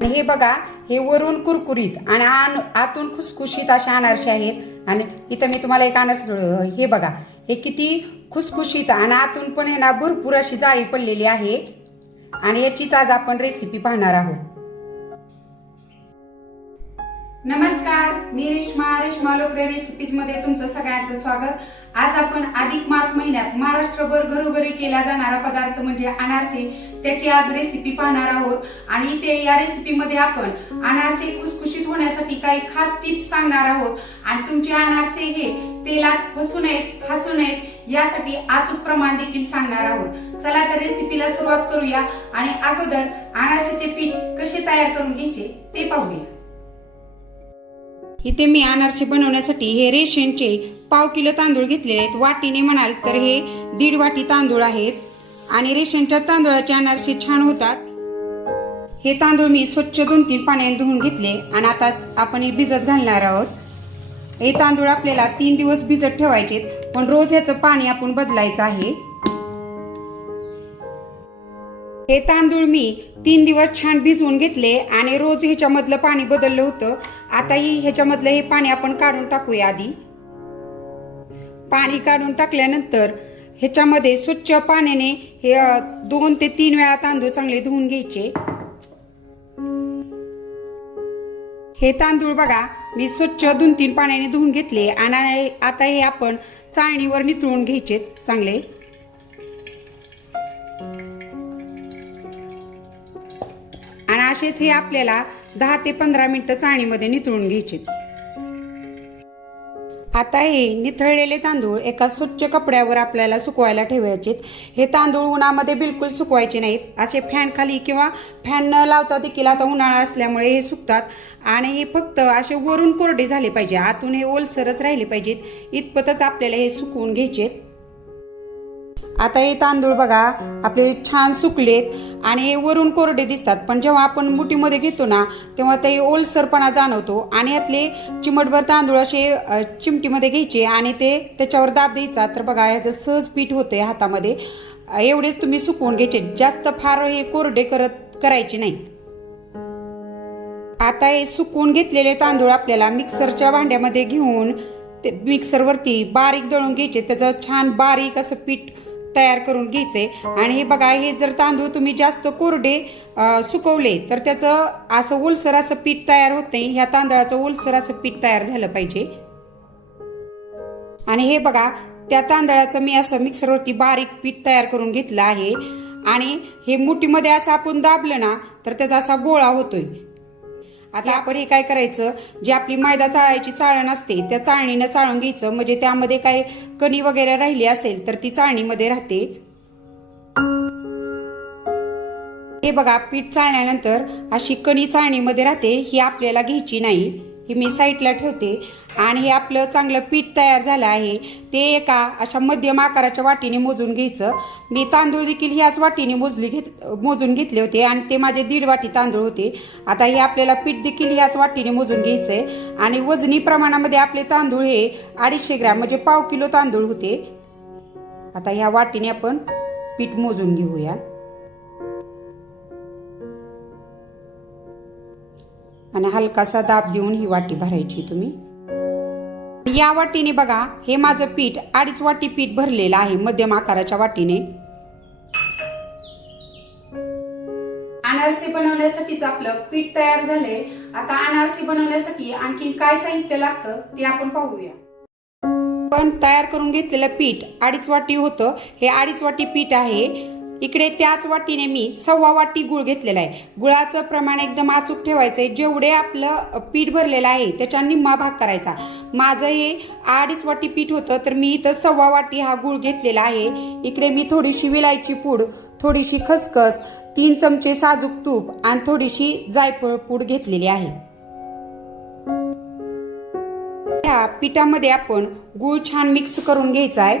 हे बघा, हे वरून कुरकुरीत आणि आतून खुसखुशीत अशा अनारसे आहेत. आणि इथं मी तुम्हाला एक अनारसे, हे बघा, हे किती खुसखुशीत आणि आतून पण हे ना भरपूर अशी जाळी पडलेली आहे. आणि याचीच आज आपण रेसिपी पाहणार आहोत. नमस्कार, मी रेश्मा लोकरे रेसिपीज मध्ये तुमचं सगळ्यांचं स्वागत. आज आपण अधिक मास महिन्यात महाराष्ट्रभर घरोघरी केला जाणारा पदार्थ म्हणजे अनारसे, त्याची आज रेसिपी पाहणार आहोत. आणि ते या रेसिपी मध्ये आपण अनारसे खुसखुशीत होण्यासाठी काही खास टिप्स सांगणार आहोत. आणि तुमचे अनारसे हे तेलात फसू नयेत, फासू नयेत यासाठी अचूक प्रमाण देखील सांगणार आहोत. चला तर रेसिपीला सुरुवात करूया. आणि अगोदर अनारसेचे पीठ कसे तयार करून घ्यायचे ते पाहूया. इथे मी अनारसे बनवण्यासाठी हे रेशनचे पाव किलो तांदूळ घेतलेले आहेत. वाटीने म्हणाल तर हे 1.5 वाटी तांदूळ आहेत. आणि रेशनच्या तांदूळाचे अनारसे छान होतात. हे तांदूळ मी स्वच्छ 2-3 पाण्याने धुवून घेतले आणि आता आपण हे भिजत घालणार आहोत. हे तांदूळ आपल्याला 3 दिवस भिजत ठेवायचे, पण रोज ह्याचं पाणी आपण बदलायचं आहे. हे तांदूळ मी 3 दिवस छान भिजवून घेतले आणि रोज ह्याच्यामधलं पाणी बदललं होतं. आता ह्याच्यामधलं हे पाणी आपण काढून टाकूया. आधी पाणी काढून टाकल्यानंतर ह्याच्यामध्ये स्वच्छ पाण्याने हे 2 ते 3 वेळा तांदूळ चांगले धुवून घ्यायचे. हे तांदूळ बघा, मी स्वच्छ 2-3 पाण्याने धुवून घेतले आणि आता हे आपण चाळणीवर नितळून घ्यायचे चांगले. आणि असेच हे आपल्याला 10 ते 15 मिनिटं चाळणीमध्ये नितळून घ्यायचे. आता हे निथळलेले तांदूळ एका स्वच्छ कपड्यावर आपल्याला सुकवायला ठेवायचे. हे तांदूळ उन्हामध्ये बिलकुल सुकवायचे नाहीत. असे फॅन खाली किंवा फॅन न लावता देखील आता उन्हाळा असल्यामुळे हे सुकतात. आणि हे फक्त असे वरून कोरडे झाले पाहिजे, आतून हे ओलसरच राहिले पाहिजेत, इतपतच आपल्याला हे सुकवून घ्यायचे. आता हे तांदूळ बघा आपले छान सुकलेत आणि हे वरून कोरडे दिसतात, पण जेव्हा आपण मुठीमध्ये घेतो ना तेव्हा ते ओलसरपणा जाणवतो. आणि यातले चिमटभर तांदूळ असे चिमटीमध्ये घ्यायचे आणि ते त्याच्यावर दाब द्यायचा. तर बघा याचं सहज पीठ होते हातामध्ये. एवढेच तुम्ही सुकवून घ्यायचे, जास्त फार हे कोरडे करायचे नाहीत. आता हे सुकवून घेतलेले तांदूळ आपल्याला मिक्सरच्या भांड्यामध्ये घेऊन ते मिक्सरवरती बारीक दळून घ्यायचे. त्याचं छान बारीक असं पीठ तयार करून घ्यायचे. आणि हे बघा, हे जर तांदूळ तुम्ही जास्त कोरडे सुकवले तर त्याचं असं ओलसर असं पीठ तयार होत नाही. ह्या तांदळाचं ओलसर असं पीठ तयार झालं पाहिजे. आणि हे बघा, त्या तांदळाचं मी असं मिक्सरवरती बारीक पीठ तयार करून घेतलं आहे. आणि हे मुठीमध्ये असं आपण दाबलं ना तर त्याचा असा गोळा होतोय. आता आपण हे काय करायचं, जी आपली मैदा चाळायची चाळण असते त्या चाळणीनं चाळून घ्यायचं, म्हणजे त्यामध्ये काही कणी वगैरे राहिली असेल तर ती चाळणीमध्ये राहते. हे बघा, पीठ चाळल्यानंतर अशी कणी चाळणीमध्ये राहते, ही आपल्याला घ्यायची नाही. ही मी साईडला ठेवते. आणि हे आपलं चांगलं पीठ तयार झालं आहे. ते एका अशा मध्यम आकाराच्या वाटीने मोजून घ्यायचं. मी तांदूळ देखील ह्याच वाटीने मोजून घेतले होते आणि ते माझे 1.5 वाटी तांदूळ होते. आता हे आपल्याला पीठ देखील ह्याच वाटीने मोजून घ्यायचंय. आणि वजनी प्रमाणामध्ये आपले तांदूळ हे 250 ग्रॅम म्हणजे पाव किलो तांदूळ होते. आता ह्या वाटीने आपण पीठ मोजून घेऊया. आणि हलकासा दाब देऊन ही वाटी भरायची तुम्ही. या वाटीने बघा, हे माझं पीठ 2.5 वाटी पीठ भरलेलं आहे मध्यम आकाराच्या वाटीने. अनारसे बनवण्यासाठीच आपलं पीठ तयार झालंय. आता अनारसे बनवण्यासाठी आणखी काय साहित्य लागतं ते आपण पाहूया. पण तयार करून घेतलेलं पीठ 2.5 वाटी होतं. हे 2.5 वाटी पीठ आहे. इकडे त्याच वाटीने मी 1.25 वाटी गुळ घेतलेला आहे. गुळाचं प्रमाण एकदम अचूक ठेवायचंय. जेवढे आपलं पीठ भरलेलं आहे त्याच्या निम्मा भाग करायचा. माझं हे 2.5 वाटी पीठ होतं तर मी इथं 1.25 वाटी हा गुळ घेतलेला आहे. इकडे मी थोडीशी विलायची पूड, थोडीशी खसखस, 3 चमचे साजूक तूप आणि थोडीशी जायफळ पूड घेतलेली आहे. या पिठामध्ये आपण गुळ छान मिक्स करून घ्यायचा आहे.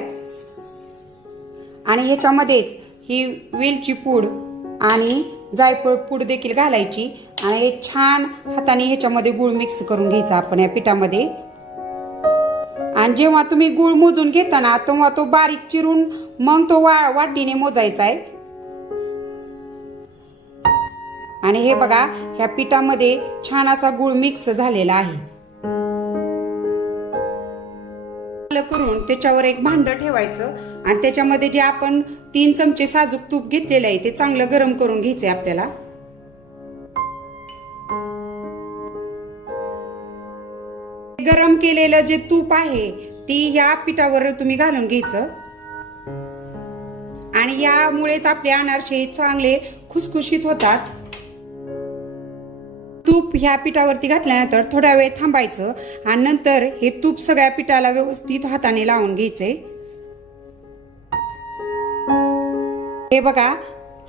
आणि ह्याच्यामध्येच ही वेलची पूड आणि जायफळ पूड देखील घालायची. आणि छान हाताने ह्याच्यामध्ये गुळ मिक्स करून घ्यायचा आपण या पिठामध्ये. आणि जेव्हा तुम्ही गुळ मोजून घेताना तेव्हा तो बारीक चिरून मग तो वाटीने मोजायचा आहे. आणि हे बघा ह्या पिठामध्ये छान असा गुळ मिक्स झालेला आहे. करून त्याच्यावर एक भांड ठेवायचं आणि त्याच्यामध्ये जे आपण 3 चमचे साजूक तूप घेतलेलं आहे ते चांगलं गरम करून घ्यायचंय आपल्याला. गरम केलेलं जे तूप आहे ती ह्या पिठावर तुम्ही घालून घ्यायचं आणि यामुळेच आपले अनारसे चांगले खुसखुशीत होतात. तूप ह्या पिठावरती घातल्यानंतर थोडा वेळ थांबायचं आणि नंतर हे तूप सगळ्या पिठाला व्यवस्थित हाताने लावून घ्यायचे. हे बघा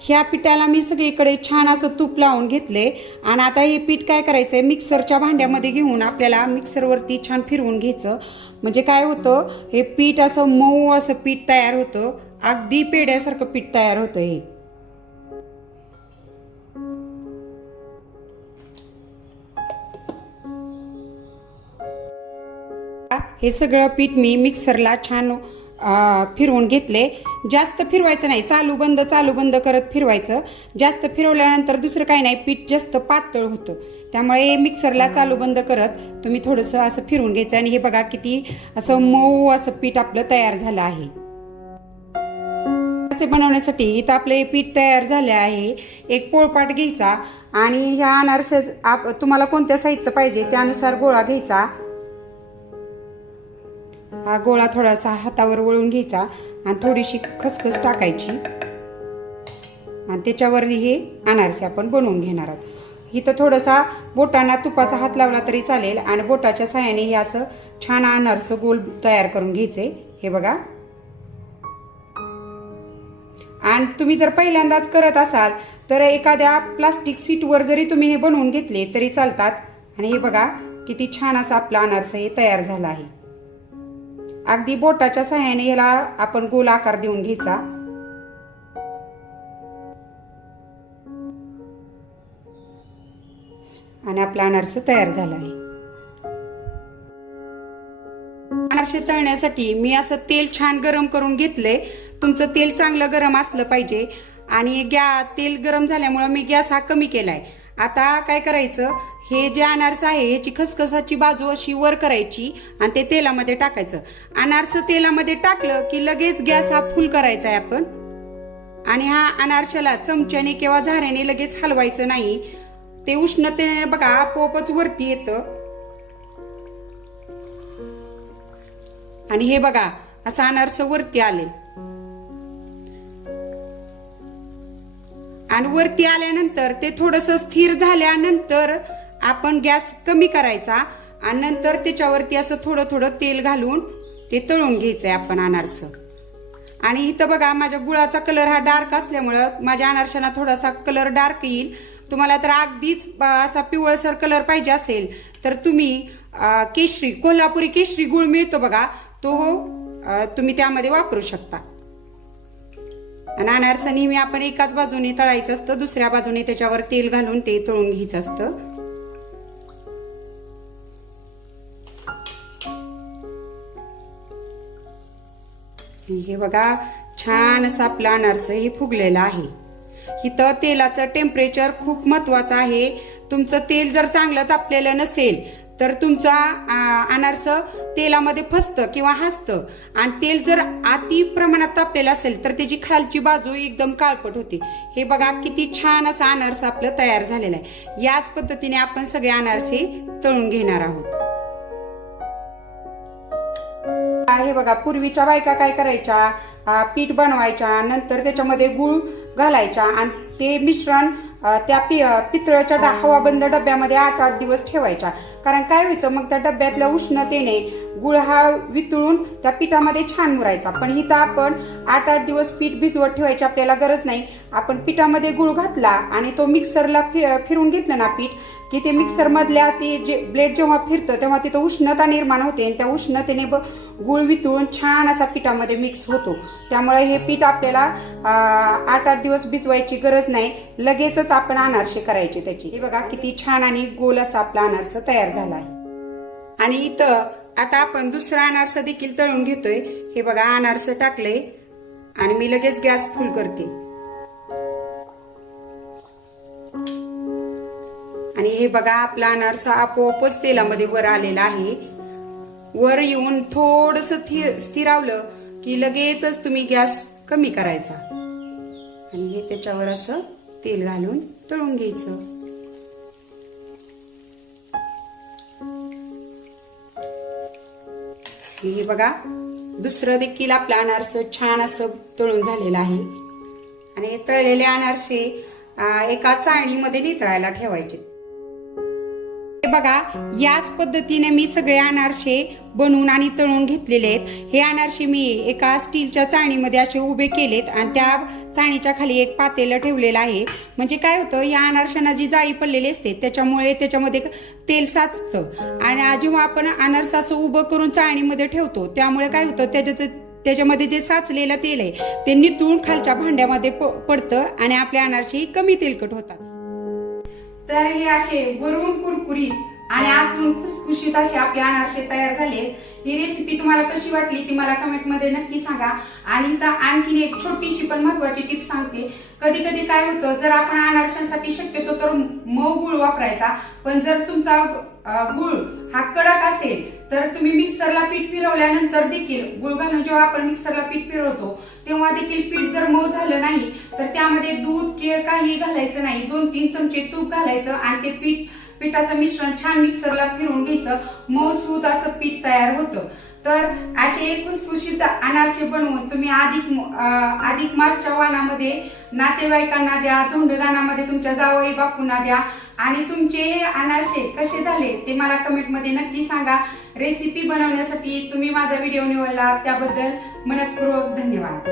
ह्या पिठाला मी सगळीकडे छान असं तूप लावून घेतले आणि आता हे पीठ काय करायचंय मिक्सरच्या भांड्यामध्ये घेऊन आपल्याला मिक्सरवरती छान फिरवून घ्यायचं. म्हणजे काय होतं हे पीठ असं मऊ असं पीठ तयार होतं, अगदी पेढ्यासारखं पीठ तयार होतं. हे सगळं पीठ मी मिक्सरला छान फिरवून घेतले. जास्त फिरवायचं नाही, चालू बंद करत फिरवायचं. जास्त फिरवल्यानंतर दुसरं काही नाही, पीठ जास्त पातळ होतं. त्यामुळे मिक्सरला चालू बंद करत तुम्ही थोडंसं असं फिरवून घ्यायचं. आणि हे बघा किती असं मऊ असं पीठ आपलं तयार झालं आहे. असे बनवण्यासाठी इथं आपले पीठ तयार झाले आहे. एक पोळपाट घ्यायचा आणि ह्या अनारसे तुम्हाला कोणत्या साईजचा पाहिजे त्यानुसार गोळा घ्यायचा. हा गोळा थोडासा हातावर वळून घ्यायचा आणि थोडीशी खसखस टाकायची आणि त्याच्यावर हे अनारसे आपण बनवून घेणार आहोत. इथं थोडासा बोटांना तुपाचा हात लावला तरी चालेल आणि बोटाच्या साहाय्याने हे असं छान अनारसे गोल तयार करून घ्यायचे. हे बघा. आणि तुम्ही जर पहिल्यांदाच करत असाल तर एखाद्या प्लास्टिक सीटवर जरी तुम्ही हे बनवून घेतले तरी चालतात. आणि हे बघा किती छान असं आपलं अनारसे हे तयार झालं आहे. अगदी बोटाच्या साहाय्याने याला आपण गोल आकार देऊन घ्यायचा. आणि आपला अनारसे तयार झाला आहे. अनारसे तळण्यासाठी मी असं तेल छान गरम करून घेतले. तुमचं तेल चांगलं गरम असलं पाहिजे. आणि तेल गरम झाल्यामुळे मी गॅस हा कमी केलाय. आता काय करायचं, हे जे अनारस आहे ह्याची खसखसाची बाजू अशी वर करायची आणि ते तेलामध्ये टाकायचं. अनारस तेलामध्ये टाकलं की लगेच गॅस हा फुल करायचा आहे आपण. आणि हा अनारशाला चमच्याने किंवा झाऱ्याने लगेच हलवायचं नाही. ते उष्णतेने बघा आपोआपच वरती येतं. आणि हे बघा असं अनारस वरती आले. आणि वरती आल्यानंतर ते थोडस स्थिर झाल्यानंतर आपण गॅस कमी करायचा आणि नंतर त्याच्यावरती असं थोडं थोडं तेल घालून ते तळून घ्यायचंय आपण अनारस. आणि इथं बघा माझ्या गुळाचा कलर हा डार्क असल्यामुळं माझ्या अनारशांना थोडासा कलर डार्क येईल. तुम्हाला तर अगदीच असा पिवळसर कलर पाहिजे असेल तर तुम्ही कोल्हापुरी केशरी गुळ मिळतो बघा, तो तुम्ही त्यामध्ये वापरू शकता. आणि अनारस नेहमी आपण एकाच बाजूने तळायचं असतं, दुसऱ्या बाजूने त्याच्यावर तेल घालून ते तळून घ्यायचं असतं. हे बघा छान असं आपलं अनारस हे फुगलेलं आहे. इथं तेलाचं टेम्परेचर खूप महत्वाचं आहे. तुमचं तेल जर चांगलं तापलेलं नसेल तर तुमचा अनारस तेलामध्ये फसतं किंवा हसतं. आणि तेल जर अति प्रमाणात तापलेलं असेल तर त्याची खालची बाजू एकदम काळपट होते. हे बघा किती छान असं अनारस आपलं तयार झालेलं आहे. याच पद्धतीने आपण सगळे अनारसे तळून घेणार आहोत. हे बघा पूर्वीच्या बायका काय करायच्या, पीठ बनवायच्या, नंतर त्याच्यामध्ये गुळ घालायच्या आणि ते मिश्रण त्या पितळाच्या हवाबंद डब्यामध्ये 8-8 दिवस ठेवायच्या. कारण काय व्हायचं, मग त्या डब्यातल्या उष्णतेने गुळ हा वितळून त्या पिठामध्ये छान मुरायचा. पण इथं आपण 8-8 दिवस पीठ भिजवत ठेवायची आपल्याला गरज नाही. आपण पिठामध्ये गुळ घातला आणि तो मिक्सरला फिरून घेतलं ना पीठ, की ते मिक्सर मधल्या ते जे ब्लेड जेव्हा फिरतं तेव्हा तिथं उष्णता निर्माण होते आणि त्या उष्णतेने गुळ वितळून छान असा पिठामध्ये मिक्स होतो. त्यामुळे हे पीठ आपल्याला 8-8 दिवस भिजवायची गरज नाही, लगेचच आपण अनारसे करायचे त्याची. हे बघा किती छान आणि गोल असा आपला अनारसा तयार झाला आहे. आणि इथं आता आपण दुसरा अनारसा देखील तळून घेतोय. हे बघा अनारस टाकले आणि मी लगेच गॅस फुल करते. आणि हे बघा आपला अनारसा आपोआपच तेलामध्ये वर आलेला आहे. वर येऊन थोडस स्थिरावलं की लगेचच तुम्ही गॅस कमी करायचा आणि हे त्याच्यावर असं तेल घालून तळून घ्यायचं. हे बघा दुसरं देखील आपलं अनारसे छान असं तळून झालेलं आहे. आणि तळलेले अनारसे एका चाळणीमध्ये नितळायला ठेवायचे. हे बघा याच पद्धतीने मी सगळे अनारसे बनवून आणि तळून घेतलेले आहेत. हे अनारसे मी एका स्टीलच्या चाळणीमध्ये असे उभे केलेत आणि त्या चाळणीच्या खाली एक पातेलं ठेवलेलं आहे. म्हणजे काय होतं, या अनारशांना जी जाळी पडलेली असते त्याच्यामुळे त्याच्यामध्ये तेल साचतं आणि जेव्हा आपण अनारसा असं उभं करून चाळणीमध्ये ठेवतो त्यामुळे काय होतं, त्याच्यामध्ये जे साचलेलं तेल आहे ते नितळून खालच्या भांड्यामध्ये पडतं आणि आपले अनारसे कमी तेलकट होतात. तर हे असे वरून कुरकुरीत आणि आतून खुसखुशीत असे आपले अनारसे तयार झाले. ही रेसिपी तुम्हाला कशी वाटली ती मला कमेंट मध्ये नक्की सांगा. आणि इथं आणखीन एक छोटीशी पण महत्वाची टिप सांगते. कधी कधी काय होतं, जर आपण अनारशांसाठी शक्यतो तर मऊ गुळ वापरायचा, पण जर तुमचा गुळ हा कडक असेल तर तुम्ही मिक्सरला पीठ फिरवल्यानंतर देखील गुळ घालून जेव्हा आपण मिक्सरला पीठ फिरवतो तेव्हा देखील पीठ जर मऊ झालं नाही तर त्यामध्ये दूध केळ काही घालायचं नाही. 2-3 चमचे तूप घालायचं आणि ते पिठाचं मिश्रण छान मिक्सरला फिरवून घ्यायचं. मऊसूद असं पीठ तयार होतं. तर असे खुसखुशीत अनारसे बनवून तुम्ही अधिक मासच्या वाणामध्ये नातेवाईकांना द्या, धोंडदानामध्ये तुमच्या जावई बापूंना द्या आणि तुमचे हे अनारसे कसे झाले ते मला कमेंटमध्ये नक्की सांगा. रेसिपी बनवण्यासाठी तुम्ही माझा व्हिडिओ निवडला त्याबद्दल मनःपूर्वक धन्यवाद.